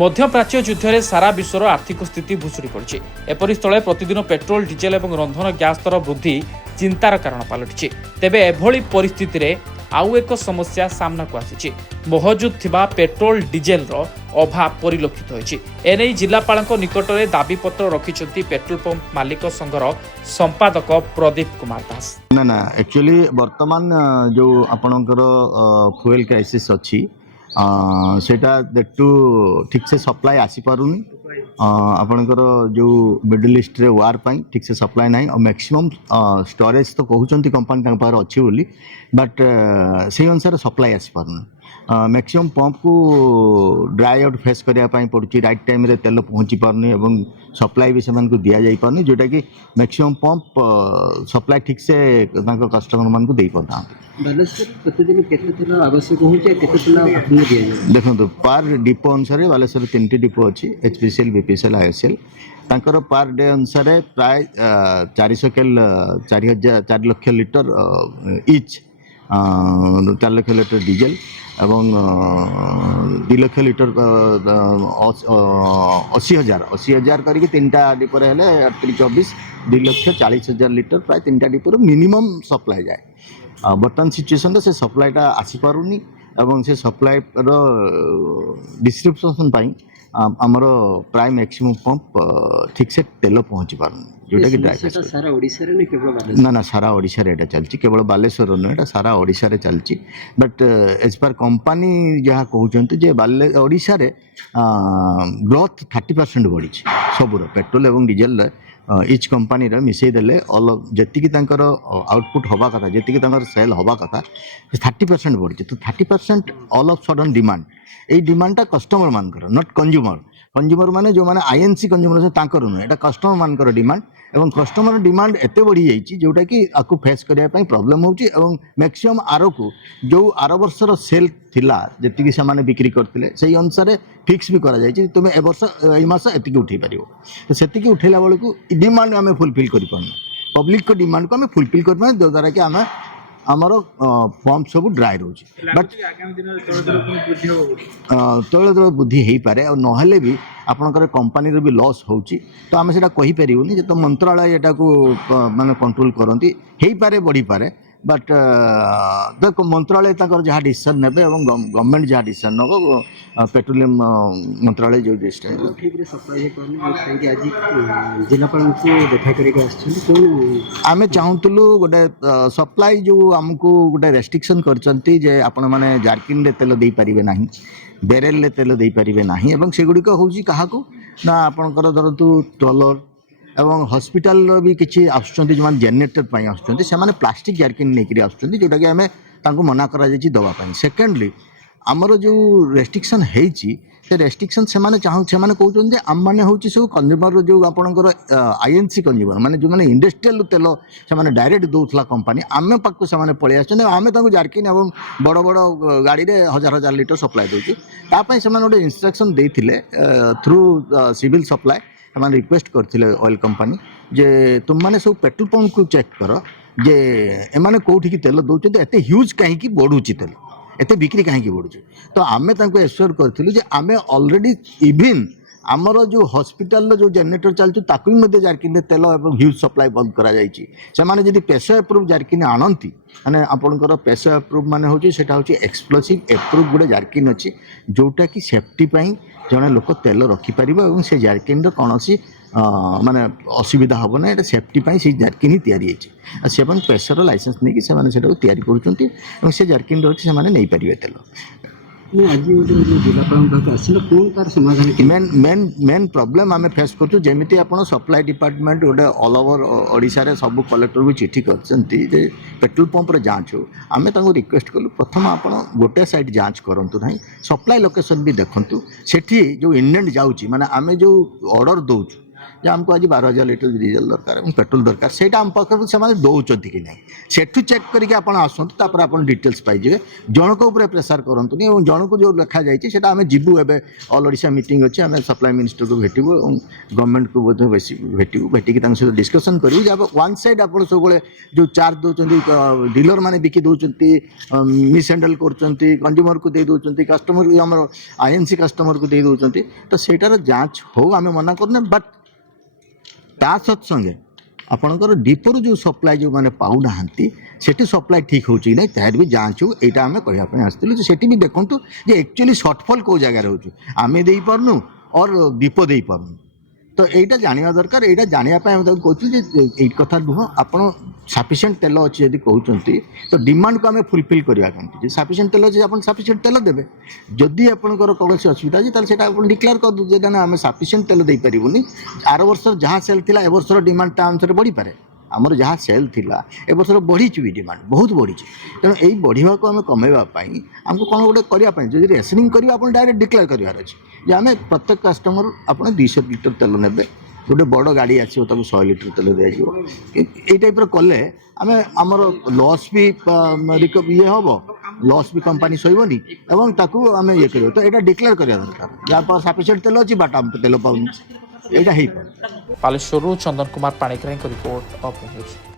मध्यप्राच्य युद्ध सारा विश्वर आर्थिक स्थिति भुशुड़ी पड़ी। एपरी स्थले प्रतिदिन पेट्रोल डीजेल और रंधन ग्यास दर वृद्धि चिंतार कारण पलटि। तेबे एभली परिस्थिति रे आउ एक समस्या सामना को आसी महजूद थिबा पेट्रोल डीजेल अभाव परिलक्षित होइछि। एने जिलापाल निकट में दाबीपत्र रखिछन्ति पेट्रोल पंप मालिक संघर संपादक प्रदीप कुमार दास। ना ना एक्चुअली वर्तमान जो आपणकर फ्यूएल क्राइसिस अच्छी सेटा देखु ठीक से सप्लाई आसी पारुनी। आपणकर जो मिडिल ईस्ट रे वार पाई ठीक से सप्लाई नहीं और मैक्सिमम स्टोरेज तो कहउचंती कंपनी पार अच्छी बोली बट से अनुसार सप्लाई आसी पारुनी। मैक्सिमम पंप को ड्राई आउट फेस करने पड़ी राइट टाइम रे तेल पहुँची पारनी एवं सप्लाई भी से दि जाई पारनी जोटा कि मैक्सिमम पंप सप्लाई ठीक से कस्टमर मान को दे पाता। प्रतिदिन केते आवश्यक देखो पार डिपो अनुसार बालेश्वर 3टी डिपो अच्छी एचपीसीएल बीपीसीएल आईएसएल तांकर पार डे अनुसार प्राय 4 lakh litre etch 4 lakh litre diesel एवं 2 लाख लीटर 80,000 करके 3टा डिपो हेले 24 2,40,000 लीटर प्राय 3टा डिपो मिनिमम सप्लाई जाए। बर्तमान सिचुएशन से सप्लाईटा आसी पारुनी एवं से सप्लाई डिस्ट्रीब्यूशन पाई आमर प्राय मैक्सिमम पंप ठीक से तेल पहुँची पारुनी जोटा कि ड्राइवर सारा ओडिसा रे केवल ना ना सारा ओडिशा रे चलची केवल बालेश्वर नुह एटा सारा ओडिशा रे चलची बट एज पर कंपनी जहाँ कहते जे ओडिशा रे ग्रोथ 30% बढ़ी सबूर पेट्रोल एवं डीजेल इच कंपनी मिसई देले ऑल जी आउटपुट हवा कथा जी सेल हवा कथा 30% बढ़ी तो 30% ऑल ऑफ सडन डिमांड ये डिमांडटा कस्टमर मानकर नॉट कंज्यूमर माने जो माने आईएनसी कंज्यूमर तांकर नुह एटा कस्टमर मानकर डिमांड एवं कस्टमर डिमांड एते बढ़ी जाइए जोटा कि आपको फेस करने प्रॉब्लम होची एवं मैक्सिमम आर को जो आर वर्षर सेल थिला जी से बिक्री करते से अनुसार फिक्स भी करा जाइए तुम ए वर्ष ए मास एतिकी उठे पार तो से उठेला बेलू डिमांड आम फुलफिल कर पब्लिक को डिमांड को आम फुलफिल कर द्वारा कि आम आमर पंप सब ड्राई रोचे बट तैल दर वृद्धि हो पारे और नहेले भी आपणकर कंपनी भी लॉस होची तो आम से कहीपरूनी जो तो मंत्रालय एटा को माने कंट्रोल करती हो पारे बढ़ी पारे बट देखो मंत्रालय जहाँ डिसीजन ने गवर्नमेंट जहाँ डिसीजन नब पेट्रोलियम मंत्रालय जो डिसीजन आम चाहूलु गोटे सप्लाई जो आमको गोटे रेस्ट्रिक्शन कर आपण मैंने जारकिन तेल दे पारे ना बेरेल तेल दे पारे ना से गुड़िक हूँ क्या ना आपणकर धरतु ट्रलर एवं हॉस्पिटल भी किसी आसुँच जो जेनेटर आसुँच प्लास्टिक जारकिन नहीं आसुँच जोटा कि आम मना करा दवापाई। सेकेंडली आमर जो रेस्ट्रिक्शन होती से रेस्ट्रिक्शन से कहते आम मैंने हूँ सब कंज्यूमर जो आपंकर आईएनसी कंज्यूमर माने जो मैंने इंडस्ट्रियल तेल से डायरेक्ट दौला कंपनी आम पाक से पलि आम जारकिन और बड़ बड़ गाड़ी में 1000 लीटर सप्लाई दूसरी से गोटे इंस्ट्रक्शन देते थ्रू सिविल सप्लाई मैंने रिक्वेस्ट करते ऑयल कंपनी जे तुम मैंने सब पेट्रोल पंप को चेक कर जे एमाने कोठी तेल दौरान एत ह्यूज कहीं बढ़ुची तेल एत बिक्री कहीं बढ़ुची तो आम एश्योर करूँ आम ऑलरेडी इवन आमर जो हॉस्पिटल जो जेनेटर चलती जारकिन तेल और ह्यूज सप्लाई बंद कर पेशो एप्रुव जारकिन आनती माने आपणकर पेशो एप्रुव माने हूँ एक्सप्लोसिव एप्रुव गोटे जारकिन अच्छी जोटा कि सेफ्टी जड़े लोक तेल रखिपर और से जारकिन कौन माने असुविधा हम ना ये सेफ्टी से जारकिन ही से पेशर लाइसेंस नहीं कि से जारकिन रखी से नहीं पारे तेल मेन प्रॉब्लम आम फेस कर जमी आप सप्लाई डिपार्टमेंट गोटे ऑल ओवर ओडिशा सब कलेक्टर भी चिठी करते पेट्रोल पंप जांच हो आम रिक्वेस्ट कलु प्रथम आप गोटे साइड जांच करूँ ना सप्लाई लोकेशन भी देखूँ से जो इंडेंट जाऊँगी माने आम जो ऑर्डर दौचु ଯେ ଆମକୁ ଆଜି 12,000 ଲିଟର ଡିଜେଲ ଦରକାର ଏବଂ ପେଟ୍ରୋଲ ଦରକାର ସେଇଟା ଆମ ପାଖରୁ ସେମାନେ ଦେଉଛନ୍ତି କି ନାହିଁ ସେଠୁ ଚେକ୍ କରିକି ଆପଣ ଆସନ୍ତୁ ତାପରେ ଆପଣ ଡିଟେଲ୍ସ ପାଇଯିବେ ଜଣଙ୍କ ଉପରେ ପ୍ରେସର କରନ୍ତୁନି ଏବଂ ଜଣକୁ ଯେଉଁ ଲେଖାଯାଇଛି ସେଇଟା ଆମେ ଯିବୁ ଏବେ ଅଲ୍ ଓଡ଼ିଶା ମିଟିଂ ଅଛି ଆମେ ସପ୍ଲାଇ ମିନିଷ୍ଟରକୁ ଭେଟିବୁ ଏବଂ ଗଭର୍ଣ୍ଣମେଣ୍ଟକୁ ମଧ୍ୟ ବେଶୀ ଭେଟିବୁ ଭେଟିକି ତାଙ୍କ ସହିତ ଡିସ୍କସନ୍ କରିବୁ ଯେ ୱାନ୍ ସାଇଡ୍ ଆପଣ ସବୁବେଳେ ଯେଉଁ ଚାର୍ଜ ଦେଉଛନ୍ତି ଡିଲର ମାନେ ବିକି ଦେଉଛନ୍ତି ମିସ୍ ହ୍ୟାଣ୍ଡେଲ୍ କରୁଛନ୍ତି କଞ୍ଜ୍ୟୁମରକୁ ଦେଇ ଦେଉଛନ୍ତି କଷ୍ଟମର ଆମର ଆଇଏନ୍ସି କଷ୍ଟମରକୁ ଦେଇ ଦେଉଛନ୍ତି ତ ସେଇଟାର ଯାଞ୍ଚ ହଉ ଆମେ ମନା କରୁନେ ବଟ୍ ତା ସତ୍ସଙ୍ଗେ ଆପଣଙ୍କର ଡିପୋରୁ ଯେଉଁ ସପ୍ଲାଏ ଯେଉଁମାନେ ପାଉନାହାନ୍ତି ସେଠି ସପ୍ଲାଏ ଠିକ୍ ହେଉଛି କି ନାହିଁ ତାହାର ବି ଯାଞ୍ଚ ହଉ ଏଇଟା ଆମେ କହିବା ପାଇଁ ଆସିଥିଲୁ ଯେ ସେଠି ବି ଦେଖନ୍ତୁ ଯେ ଆକ୍ଚୁଆଲି ସର୍ଟଫଲ୍ କେଉଁ ଜାଗାରେ ହେଉଛି ଆମେ ଦେଇପାରୁନୁ ଅର୍ ଡିପୋ ଦେଇପାରୁନୁ ତ এইটা জানিবা দরকার এইটা জানিবা পাই আমি তাকে কହୁଥିଲି যে এই কথা নୁହଁ ଆପଣ ସଫିସିଏଣ୍ଟ ତେଲ ଅଛି ଯଦି କହୁଛନ୍ତି ତ ଡିମାଣ୍ଡକୁ ଆମେ ଫୁଲଫିଲ୍ କରିବା କେମିତି ଯେ ସଫିସିଏଣ୍ଟ ତେଲ ଅଛି ଆପଣ ସଫିସିଏଣ୍ଟ ତେଲ ଦେବେ ଯଦି ଆପଣଙ୍କର କୌଣସି ଅସୁବିଧା ଅଛି ତାହେଲେ ସେଇଟା ଆପଣ ଡିକ୍ଲେୟାର କରିଦେବୁ ଯେ ନା ଆମେ ସଫିସିଏଣ୍ଟ ତେଲ ଦେଇପାରିବୁନି ଆର ବର୍ଷର ଯାହା ସେଲ୍ ଥିଲା ଏ ବର୍ଷର ଡିମାଣ୍ଡ ତା ଅନୁସାରେ ବଢ଼ିପାରେ ଆମର ଯାହା ସେଲ୍ ଥିଲା ଏ ବର୍ଷର ବଢ଼ିଛି ବି ଡିମାଣ୍ଡ ବହୁତ ବଢ଼ିଛି ତେଣୁ ଏଇ ବଢ଼ିବାକୁ ଆମେ କମାଇବା ପାଇଁ ଆମକୁ କ'ଣ ଗୋଟେ କରିବା ପାଇଁ ଯଦି ରେସନିଂ କରିବା ଆପଣ ଡାଇରେକ୍ଟ ଡିକ୍ଲେୟାର କରିବାର ଅଛି ଯେ ଆମେ ପ୍ରତ୍ୟେକ କଷ୍ଟମର ଆପଣ 200 ଲିଟର ତେଲ ନେବେ ଗୋଟେ ବଡ଼ ଗାଡ଼ି ଆସିବ ତାକୁ 100 ଲିଟର ତେଲ ଦିଆଯିବ ଏଇ ଟାଇପ୍ର କଲେ ଆମେ ଆମର ଲସ୍ ବି ଇଏ ହେବ ଲସ୍ ବି କମ୍ପାନୀ ସହିବନି ଏବଂ ତାକୁ ଆମେ ଇଏ କରିବ ତ ଏଇଟା ଡିକ୍ଲେୟାର କରିବା ଦରକାର ଯାହା ସଫିସିଏଣ୍ଟ ତେଲ ଅଛି ବାଟ ଆମେ ତେଲ ପାଉନି ଏଇଟା ହେଇପାରେ ବାଲେଶ୍ୱରରୁ ଚନ୍ଦନ କୁମାର ପାଣିଗ୍ରାହୀଙ୍କ ରିପୋର୍ଟ ଅପ୍ ନ୍ୟୁଜ୍।